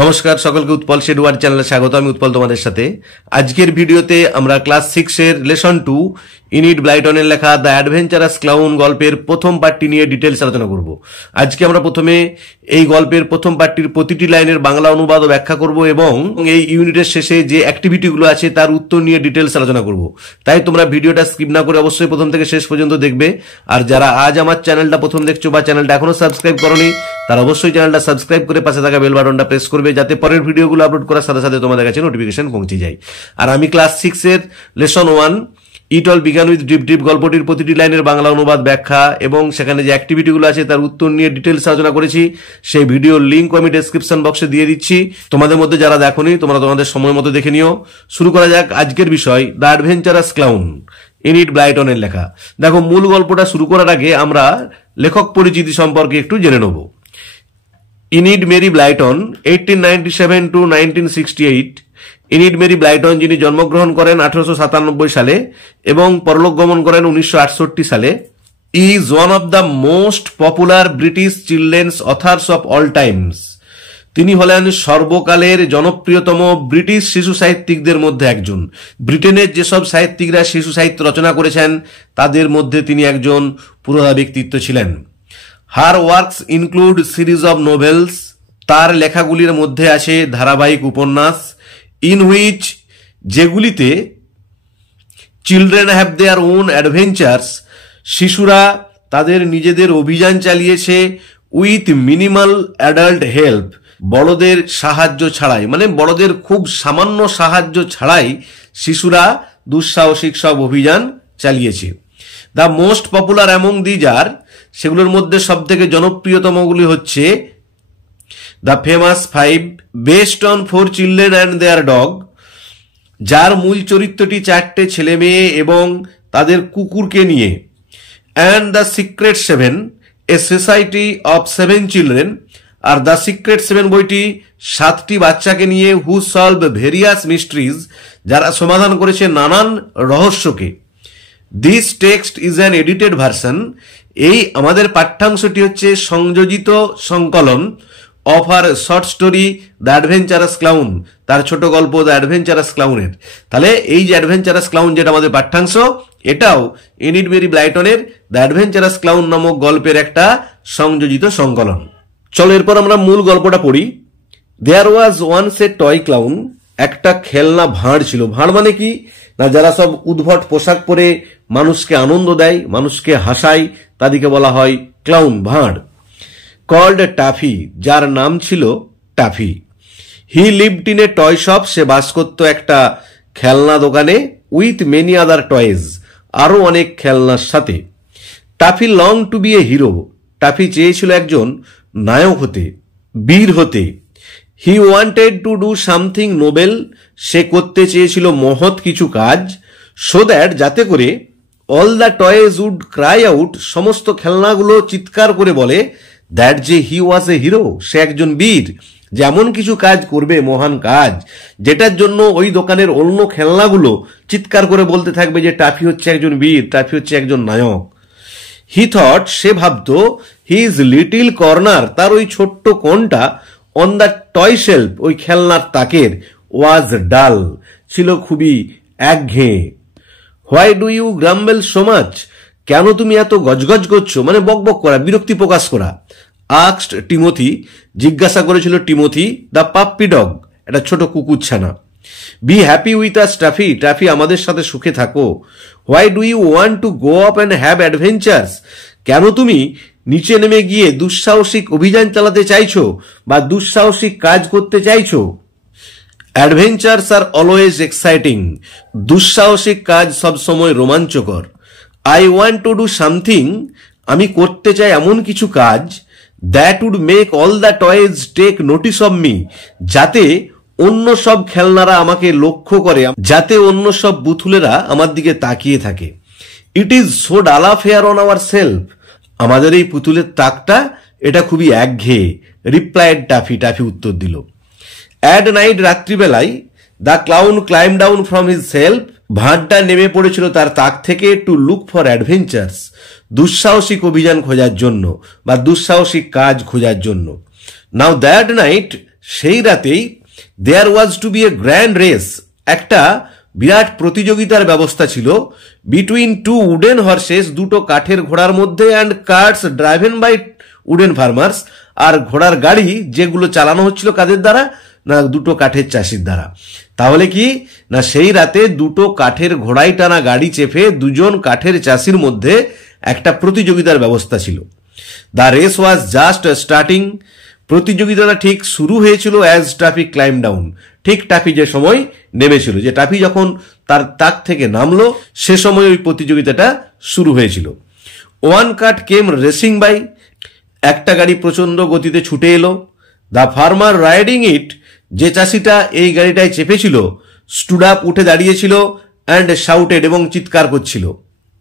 নমস্কার সকলকে Utpal shade word চ্যানেলে স্বাগত। আমি উৎপল তোমাদের সাথে। আজকের ভিডিওতে আমরা ক্লাস 6 এর লেসন 2 ইনিড ব্লাইটনের লেখা দ্য অ্যাডভেঞ্চারাস ক্লাউন গল্পের প্রথম পার্টটি নিয়ে ডিটেলস আলোচনা করব। আজকে আমরা প্রথমে এই গল্পের প্রথম পার্টটির প্রতিটি লাইনের বাংলা অনুবাদ ও ব্যাখ্যা করব এবং এই ইউনিটের শেষে যে অ্যাক্টিভিটিগুলো আছে তার উত্তর নিয়ে ডিটেলস আলোচনা করব। তাই তোমরা ভিডিওটা স্কিপ না করে অবশ্যই প্রথম থেকে শেষ পর্যন্ত দেখবে। আর যারা আজ আমার চ্যানেলটা প্রথম দেখছো বা চ্যানেলটা এখনো সাবস্ক্রাইব করোনি তারা অবশ্যই চ্যানেলটা সাবস্ক্রাইব করে পাশে থাকা বেল বাটনটা প্রেস করবে, যাতে পরের ভিডিওগুলো আপলোড করার সাথে সাথে তোমাদের কাছে নোটিফিকেশন পৌঁছে যায়। আর আমি ক্লাস 6 এর lesson 1 it all began with drip drip গল্পটির প্রতিটি লাইনের বাংলা অনুবাদ, ব্যাখ্যা এবং সেখানে যে অ্যাক্টিভিটিগুলো আছে তার উত্তর নিয়ে ডিটেলস আলোচনা করেছি। সেই ভিডিওর লিঙ্ক আমি ডেসক্রিপশন বক্সে দিয়ে দিচ্ছি। তোমাদের মধ্যে যারা দেখোনি তোমরা তোমাদের সময় মতো দেখে নিও। শুরু করা যাক আজকের বিষয়, দ্য অ্যাডভেঞ্চারাস ক্লাউন ইনিড ব্লাইটনের লেখা। দেখো, মূল গল্পটা শুরু করার আগে আমরা লেখক পরিচিতি সম্পর্কে একটু জেনে নেব। Enid Mary Blyton 1897 to 1968। Enid Mary Blyton, যিনি জন্মগ্রহণ করেন 1897 সালে এবং পরলোক গমন করেন 1968 সালে, is one of the most popular British children's authors of all times. তিনি হলেন সর্বকালের জনপ্রিয়তম ব্রিটিশ শিশু সাহিত্যিকদের মধ্যে একজন। ব্রিটেনের যেসব সাহিত্যিকরা শিশু সাহিত্য রচনা করেছেন তাদের মধ্যে তিনি একজন পুরোধা ব্যক্তিত্ব ছিলেন। Her works include series of novels. তার লেখাগুলির মধ্যে আছে ধারাবাহিক উপন্যাস, ইন হুইচ যেগুলিতে children have their own adventures, শিশুরা তাদের নিজেদের অভিযান চালিয়েছে উইথ মিনিমাল অ্যাডাল্ট হেল্প, বড়দের সাহায্য ছাড়াই, মানে বড়দের খুব সামান্য সাহায্য ছাড়াই শিশুরা দুঃসাহসিক সব অভিযান চালিয়েছে। The most popular among these are, সেগুলোর মধ্যে সব থেকে জনপ্রিয়তমগুলি হচ্ছে the famous 5, based on 4 children and their dog, যার মূল চরিত্রটি 4টে ছেলে মেয়ে এবং তাদের কুকুরকে নিয়ে, and the secret 7, a society of 7 children. Are the secret 7 বইটি 7টি বাচ্চাকে নিয়ে, হু সলভ ভেরিয়াস মিস্ট্রিজ, যারা সমাধান করেছে নানান রহস্যকে। This text is an edited version, এই আমাদের পাঠ্যাংশটি হচ্ছে সংযোজিত সংকলন of our short story the adventurous clown, তার ছোট গল্প দ্য অ্যাডভেঞ্চারাস ক্লাউনের। তাহলে এই যে অ্যাডভেঞ্চারাস ক্লাউন যেটা আমাদের পাঠ্যাংশ, এটাও ইনিড মেরি ব্লাইটনের দ্য অ্যাডভেঞ্চারাস ক্লাউন নামক গল্পের একটা সংযোজিত সংকলন। চলো এরপর আমরা মূল গল্পটা পড়ি। There was once a toy clown, একটা খেলনা ভাঁড় ছিল। ভাঁড় মানে কি না, যারা সব উদ্ভট পোশাক পরে মানুষকে আনন্দ দেয়, মানুষকে হাসায়, তাদেরকে বলা হয় ক্লাউন, ভাঁড়। কল্ড টাফি, যার নাম ছিল Tuffy. He lived in a toy shop, সে বাস করত একটা খেলনা দোকানে। উইথ মেনি আদার টয়েজ, আরো অনেক খেলনার সাথে। Tuffy long to be a hero, Tuffy চেয়েছিল একজন নায়ক হতে, বীর হতে। He wanted to do something noble, সে করতে চেয়েছিল মহৎ কিছু কাজ। সো দ্যাট, যাতে করে all the toys would cry out, সমস্ত খেলনাগুলো চিৎকার করে বলে দ্যাট যে হি ওয়াজ এ হিরো, সে একজন বীর, যেমন কিছু কাজ করবে, মহান কাজ, যেটার জন্য ওই দোকানের অন্য খেলনাগুলো চিৎকার করে বলতে থাকবে যে টাফি হচ্ছে একজন বীর, টাফি হচ্ছে একজন নায়ক। হি থট, সে ভাবত, হিজ লিটিল কর্নার, তার ওই ছোট্ট কোণটা, অন দ্য টয় শেলফ, ওই খেলনার তাকের, ওয়াজ ডাল, ছিল খুবই একঘেয়ে। Why do you grumble so much, কেন তুমি এত গজগজ করছো, মানে বকবক করা, বিরক্তি প্রকাশ করা। আস্কড টিমোথি, জিজ্ঞাসা করেছিল টিমোথি, দ্য পাপ্পি ডগ, একটা ছোট কুকুর ছানা। Be happy with us Tuffy, Tuffy আমাদের সাথে সুখে থাকো। Why do you want to go up and have adventures, কেন তুমি নিচে নেমে গিয়ে দুঃসাহসিক অভিযান চালাতে চাইছো বা দুঃসাহসিক কাজ করতে চাইছো। অ্যাডভেঞ্চার্স আর অলওয়েজ এক্সাইটিং, দুঃসাহসিক কাজ সবসময় রোমাঞ্চকর। I want to do something, আমি করতে চাই এমন কিছু কাজ, that would make all the toys take notice of me, যাতে অন্য সব খেলনারা আমাকে লক্ষ্য করে, যাতে অন্য সব বুথুলেরা আমার দিকে তাকিয়ে থাকে। ইট ইজ সো ডাল অ্যাফেয়ার অন আওয়ার সেলফ, আমাদের এই পুতুলের তাকটা এটা খুবই একঘেয়ে। রিপ্লাইড টাফি, টাফি উত্তর দিল। অ্যাট নাইট, রাত্রিবেলায়, the clown climb down from his shelf, ভাঁড়টা নেমে পড়েছিল তার তাক থেকে, টু লুক ফর অ্যাডভেঞ্চার্স, দুঃসাহসিক অভিযান খোঁজার জন্য বা দুঃসাহসিক কাজ খোঁজার জন্য। নাও দ্যাট নাইট, সেই রাতেই দেয়ার ওয়াজ two be a grand race, একটা বিরাট প্রতিযোগিতার ব্যবস্থা ছিল বিটুইন টু উডেন হর্সেস, দুটো কাঠের ঘোড়ার মধ্যে, and carts driven by wooden farmers, আর ঘোড়ার গাড়ি যেগুলো চালানো হচ্ছিল কাদের দ্বারা, না দুটো কাঠের চাষির দ্বারা। তাহলে কি না সেই রাতে দুটো কাঠের ঘোড়ায় টানা গাড়ি চেপে দুজন কাঠের চাষির মধ্যে একটা প্রতিযোগিতার ব্যবস্থা ছিল। The race was just starting, প্রতিযোগিতাটা ঠিক শুরু হয়েছিল অ্যাজ টাফি ক্লাইম ডাউন, ঠিক টাফি যে সময় নেমেছিল, যে টাফি যখন তার তাক থেকে নামলো সে সময় ওই প্রতিযোগিতাটা শুরু হয়েছিল। One car came racing by, একটা গাড়ি প্রচন্ড গতিতে ছুটে এলো। দ্য ফার্মার রাইডিং ইট, যে চাষিটা এই গাড়িটায় চেপেছিল, স্টুড আপ, উঠে দাঁড়িয়েছিল, অ্যান্ড শাউটেড, এবং চিৎকার করছিল,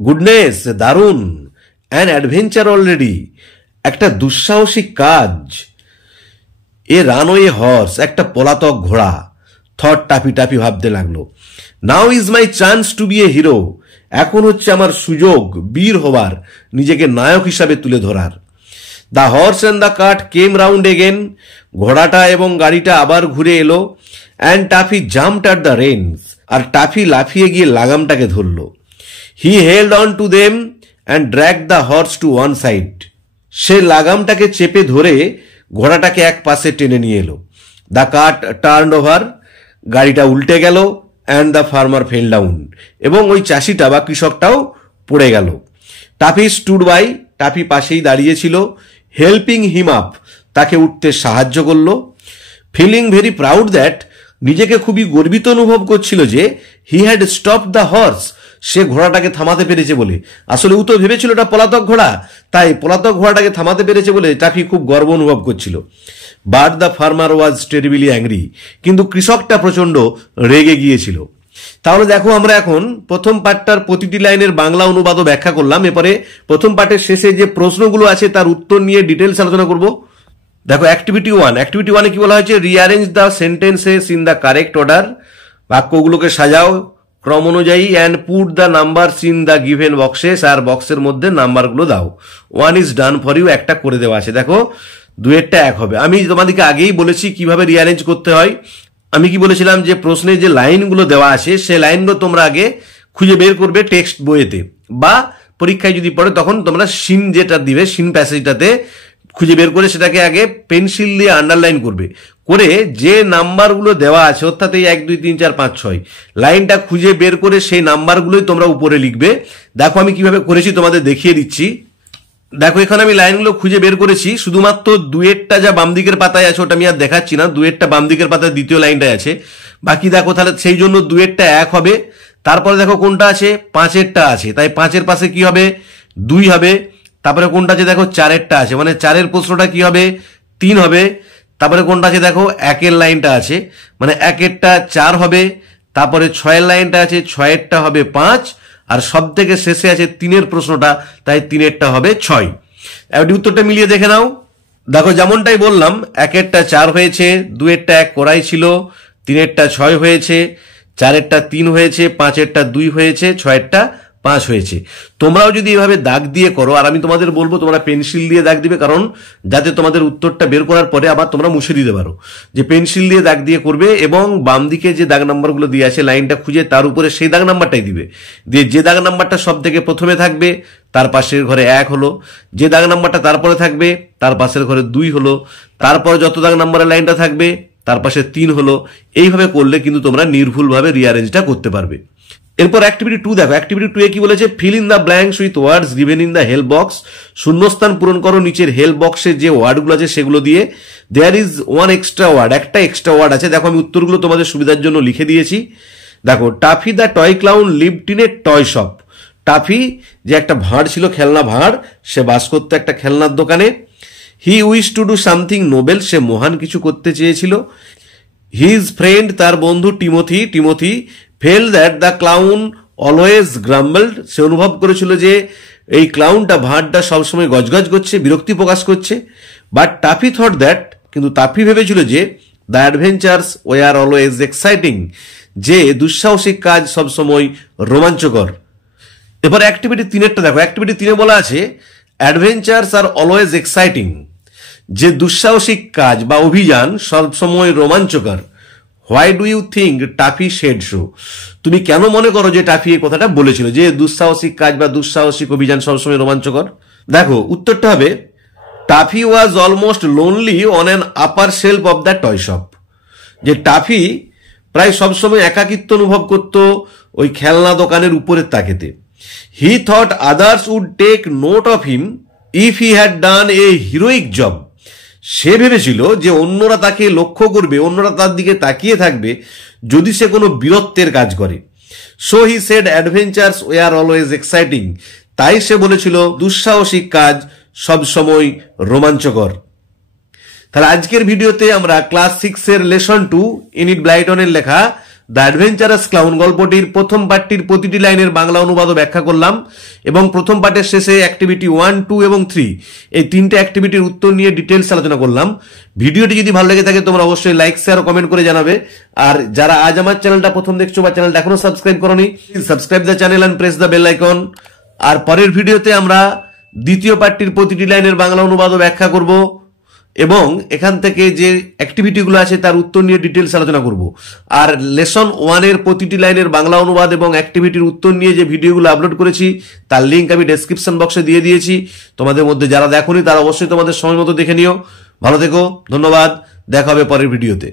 গুডনেস, দারুণ, অ্যান অ্যাডভেঞ্চার অলরেডি, একটা দুঃসাহসিক কাজ, এ রানওয়ে হর্স, একটা পলাতক ঘোড়া। থট টাপি টাপি ভাবতে লাগলো, now is my chance to be a hero, এখন হচ্ছে আমার সুযোগ বীর হবার, নিজেকে নায়ক হিসাবে তুলে ধরার। The horse and the cart came round again, ঘোড়াটা এবং গাড়িটা আবার ঘুরে এলো, and Tuffy jumped at the reins, আর টাফি লাফিয়ে গিয়ে লাগামটাকে ধরল। He held on to them and drag the horse to one side, সে লাগামটাকে চেপে ধরে ঘোড়াটাকে এক পাশে টেনে নিয়ে এলো। দ্য কার্ট টার্ন ওভার, গাড়িটা উল্টে গেল, and the farmer fail down, এবং ওই চাষিটা বা কৃষকটাও পড়ে গেল। টাফি স্টুড বাই, টাফি পাশেই দাঁড়িয়েছিল, হেল্পিং হিম আপ, তাকে উঠতে সাহায্য করলো। ফিলিং ভেরি প্রাউড দ্যাট, নিজেকে খুবই গর্বিত অনুভব করছিল যে he had stop the horse, সে ঘোড়াটাকে থামাতে পেরেছে বলে। আসলে ও তো ভেবেছিল এটা পলাতক ঘোড়া, তাই পলাতক ঘোড়াটাকে থামাতে পেরেছে বলে টাফি খুব গর্ব অনুভব করছিল। But the farmer was terribly angry, কিন্তু কৃষকটা প্রচন্ড রেগে গিয়েছিল। তাহলে দেখো আমরা এখন প্রথম পার্টটার প্রতিটি লাইনের বাংলা অনুবাদও ব্যাখ্যা করলাম। এরপরে প্রথম পার্টের শেষে যে প্রশ্নগুলো আছে তার উত্তর নিয়ে ডিটেলস আলোচনা করব। দেখো অ্যাক্টিভিটি 1, অ্যাক্টিভিটি 1-এ কি বলা হয়েছে, rearrange the sentences in the correct order, বাক্যগুলোকে সাজাও ক্রম অনুযায়ী, and put the numbers in the given boxes, আর বক্সের মধ্যে নাম্বারগুলো দাও। 1 ইজ ডান ফর ইউ, একটা করে দেওয়া আছে। দেখো 2-এরটা 1 হবে। আমি তোমাদেরকে আগেই বলেছি কিভাবে রিঅ্যারেঞ্জ করতে হয়। আমি কি বলেছিলাম যে প্রশ্নে যে লাইনগুলো দেওয়া আছে সে লাইনগুলো তোমরা আগে খুঁজে বের করবে টেক্সট বইয়েতে, বা পরীক্ষায় যদি পড়ে তখন তোমরা সিন যেটা দিবে সিন প্যাসেজটাতে খুঁজে বের করে সেটাকে আগে পেন্সিল দিয়ে আন্ডারলাইন করবে, করে যে নাম্বারগুলো দেওয়া আছে অর্থাৎ এই 1 2 3 4 5 6 লাইনটা খুঁজে বের করে সেই নাম্বারগুলোই তোমরা উপরে লিখবে। দেখো আমি কিভাবে করেছি তোমাদের দেখিয়ে দিচ্ছি। দেখো এখানে আমি লাইনগুলো খুঁজে বের করেছি, শুধুমাত্র 2-এরটা যা বাম দিকের পাতায় আছে ওটা আমি আর দেখাচ্ছি না, 2-এরটা বাম দিকের পাতায় দ্বিতীয় লাইনটায় আছে। বাকি দেখো তাহলে সেই জন্য 2-এরটা 1 হবে। তারপরে দেখো কোনটা আছে, 5-এরটা আছে, তাই 5-এর পাশে কি হবে, 2 হবে। তারপরে কোনটা আছে দেখো 4-এরটা আছে, মানে 4-এর প্রশ্নটা কি হবে, 3 হবে। তারপরে কোনটা আছে দেখো 1-এর লাইনটা আছে, মানে 1-এরটা 4 হবে। তারপরে 6-এর লাইনটা আছে, 6-এরটা হবে 5, আর সব থেকে শেষে আছে 3-এর প্রশ্নটা, তাই 3-এরটা হবে 6। এবার উত্তরটা মিলিয়ে দেখে নাও। দেখো যেমনটাই বললাম, 1-এরটা 4 হয়েছে, 2-এরটা 1 করাই ছিল, 3-এরটা 6 হয়েছে, 4-এরটা 3 হয়েছে, 5-এরটা 2 হয়েছে, 6-এরটা 5 হয়েছে। তোমরাও যদি এভাবে দাগ দিয়ে করো, আর আমি তোমাদের বলবো তোমরা পেন্সিল দিয়ে দাগ দিবে, কারণ যাতে তোমাদের উত্তরটা বের করার পরে আবার তোমরা মুছে দিতে পারো, যে পেন্সিল দিয়ে দাগ দিয়ে করবে। এবং বাম দিকে যে দাগ নাম্বারগুলো দিয়ে আছে লাইনটা খুঁজে তার উপরে সেই দাগ নাম্বারটাই দিবে, দিয়ে যে দাগ নাম্বারটা সব থেকে প্রথমে থাকবে তার পাশের ঘরে 1 হলো, যে দাগ নাম্বারটা তারপরে থাকবে তার পাশের ঘরে 2 হলো, তারপরে যত দাগ নাম্বারের লাইনটা থাকবে তার পাশে 3 হলো। এইভাবে করলে কিন্তু তোমরা নির্ভুলভাবে রিঅ্যারেঞ্জটা করতে পারবে। এরপর অ্যাক্টিভিটি 2 দেখো, অ্যাক্টিভিটি 2-এ কি বলেছে, fill in the blanks with words given in the help box, শূন্যস্থান পূরণ করো নিচের হেল্প বক্সে যে ওয়ার্ডগুলো আছে সেগুলো দিয়ে। There is one extra word, একটা এক্সট্রা ওয়ার্ড আছে। দেখো আমি উত্তরগুলো তোমাদের সুবিধার জন্য লিখে দিয়েছি। দেখো toffee the toy clown lived in a toy shop, toffee যে একটা ভাঁড় ছিল, খেলনা ভাঁড়, সে বাস করতো একটা খেলনার দোকানে। He wish to do something noble, সে মহান কিছু করতে চেয়েছিল। হিজ ফ্রেন্ড, তার বন্ধু Timothy felt that the clown always grumbled, সে অনুভব করেছিল যে এই ক্লাউনটা ভাঁড়টা সবসময় গজগজ করছে, বিরক্তি প্রকাশ করছে। বাট টাফি থট দ্যাট, কিন্তু টাফি ভেবেছিল যে the adventures war always exciting, যে দুঃসাহসিক কাজ সবসময় রোমাঞ্চকর। এবার অ্যাক্টিভিটি 3-এরটা দেখো, অ্যাক্টিভিটি 3-এ বলা আছে অ্যাডভেঞ্চার্স আর অলওয়েজ এক্সাইটিং, যে দুঃসাহসিক কাজ বা অভিযান সবসময় রোমাঞ্চকর। Why do you think Tuffy said so? তুমি কেন মনে করো যে টাফি এই কথাটা বলেছিল যে দুঃসাহসিক কাজ বা দুঃসাহসিক অভিযান সবসময় রোমাঞ্চকর? দেখো উত্তরটা হবে Toffee was almost lonely on an upper shelf of the toy shop. যে টাফি প্রায় সবসময় একাকিত্ব অনুভব করত ওই খেলনা দোকানের উপরের তাকেতে। He thought others would take note of him if he had done a heroic job. সে ভেবেছিল যে অন্যরা তাকে লক্ষ্য করবে, অন্যরা তার দিকে তাকিয়ে থাকবে যদি সে কোনো বীরত্বের কাজ করে। So he said adventures war always exciting. তাই সে বলেছিল দুঃসাহসিক কাজ সবসময় রোমাঞ্চকর। তাহলে আজকের ভিডিওতে আমরা ক্লাস 6 এর লেসন 2 ইনিট ব্লাইটনের লেখা দ্য অ্যাডভেঞ্চারাস ক্লাউন গল্পটির প্রথম পার্টটির প্রতিটি লাইনের বাংলা অনুবাদও ব্যাখ্যা করলাম এবং প্রথম পার্টের শেষে অ্যাক্টিভিটি 1, 2 এবং 3 এই তিনটে অ্যাক্টিভিটির উত্তর নিয়ে ডিটেলস আলোচনা করলাম। ভিডিওটি যদি ভালো লেগে থাকে তোমরা অবশ্যই লাইক, শেয়ার ও কমেন্ট করে জানাবে। আর যারা আজ আমার চ্যানেলটা প্রথম দেখছো বা চ্যানেলটা এখনো সাবস্ক্রাইব করোনি, subscribe the channel and press the bell icon. আর পরের ভিডিওতে আমরা দ্বিতীয় পার্টটির প্রতিটি লাইনের বাংলা অনুবাদও ব্যাখ্যা করব এবং এখান থেকে যে অ্যাক্টিভিটিগুলো আছে তার উত্তর নিয়ে ডিটেলস আলোচনা করব। আর লেসন 1 এর প্রতিটি লাইনের বাংলা অনুবাদ এবং অ্যাক্টিভিটির উত্তর নিয়ে যে ভিডিওগুলো আপলোড করেছি তার লিঙ্ক আমি ডেসক্রিপশন বক্সে দিয়ে দিয়েছি। তোমাদের মধ্যে যারা দেখোনি তারা অবশ্যই তোমাদের সময় মতো দেখে নিও। ভালো থেকো, ধন্যবাদ, দেখা হবে পরের ভিডিওতে।